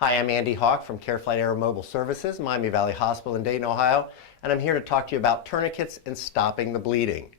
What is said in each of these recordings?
Hi, I'm Andy Hawk from CareFlight Aeromobile Services, Miami Valley Hospital in Dayton, Ohio, and I'm here to talk to you about tourniquets and stopping the bleeding.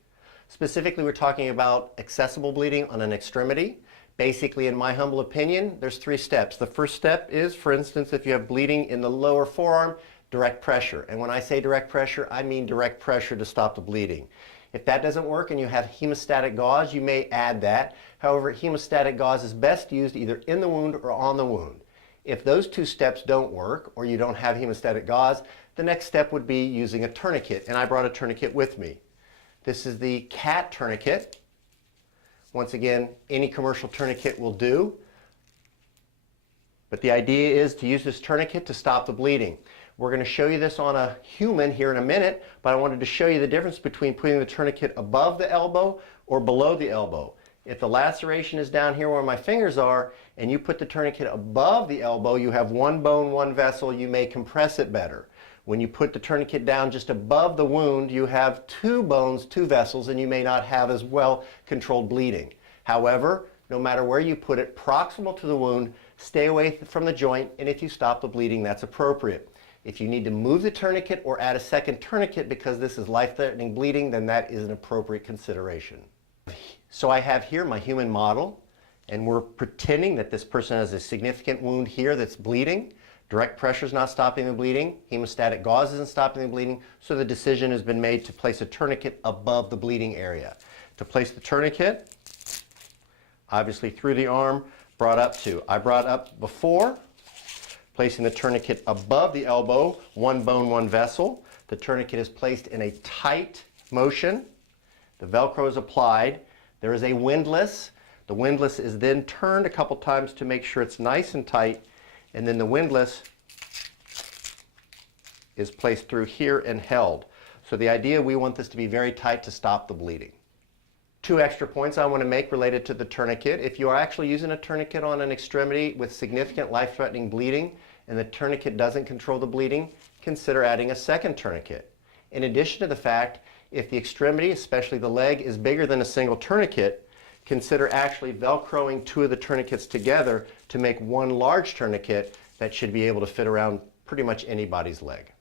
Specifically, we're talking about accessible bleeding on an extremity. Basically, in my humble opinion, there's 3 steps. The first step is, for instance, if you have bleeding in the lower forearm, direct pressure. And when I say direct pressure, I mean direct pressure to stop the bleeding. If that doesn't work and you have hemostatic gauze, you may add that. However, hemostatic gauze is best used either in the wound or on the wound. If those 2 steps don't work, or you don't have hemostatic gauze, the next step would be using a tourniquet, and I brought a tourniquet with me. This is the CAT tourniquet. Once again, any commercial tourniquet will do, but the idea is to use this tourniquet to stop the bleeding. We're going to show you this on a human here in a minute, but I wanted to show you the difference between putting the tourniquet above the elbow or below the elbow. If the laceration is down here where my fingers are, and you put the tourniquet above the elbow, you have 1 bone, 1 vessel, you may compress it better. When you put the tourniquet down just above the wound, you have 2 bones, 2 vessels, and you may not have as well controlled bleeding. However, no matter where you put it, proximal to the wound, stay away from the joint, and if you stop the bleeding, that's appropriate. If you need to move the tourniquet or add a second tourniquet because this is life-threatening bleeding, then that is an appropriate consideration. So I have here my human model, and we're pretending that this person has a significant wound here that's bleeding. Direct pressure is not stopping the bleeding. Hemostatic gauze isn't stopping the bleeding. So the decision has been made to place a tourniquet above the bleeding area. To place the tourniquet, obviously through the arm, brought up to. I brought up before, placing the tourniquet above the elbow, 1 bone, 1 vessel. The tourniquet is placed in a tight motion. The Velcro is applied. There is a windlass. The windlass is then turned a couple times to make sure it's nice and tight, and then the windlass is placed through here and held. So the idea, we want this to be very tight to stop the bleeding. 2 extra points I want to make related to the tourniquet. If you are actually using a tourniquet on an extremity with significant life-threatening bleeding and the tourniquet doesn't control the bleeding, consider adding a second tourniquet. In addition to the fact, if the extremity, especially the leg, is bigger than a single tourniquet, consider actually Velcroing 2 of the tourniquets together to make 1 large tourniquet that should be able to fit around pretty much anybody's leg.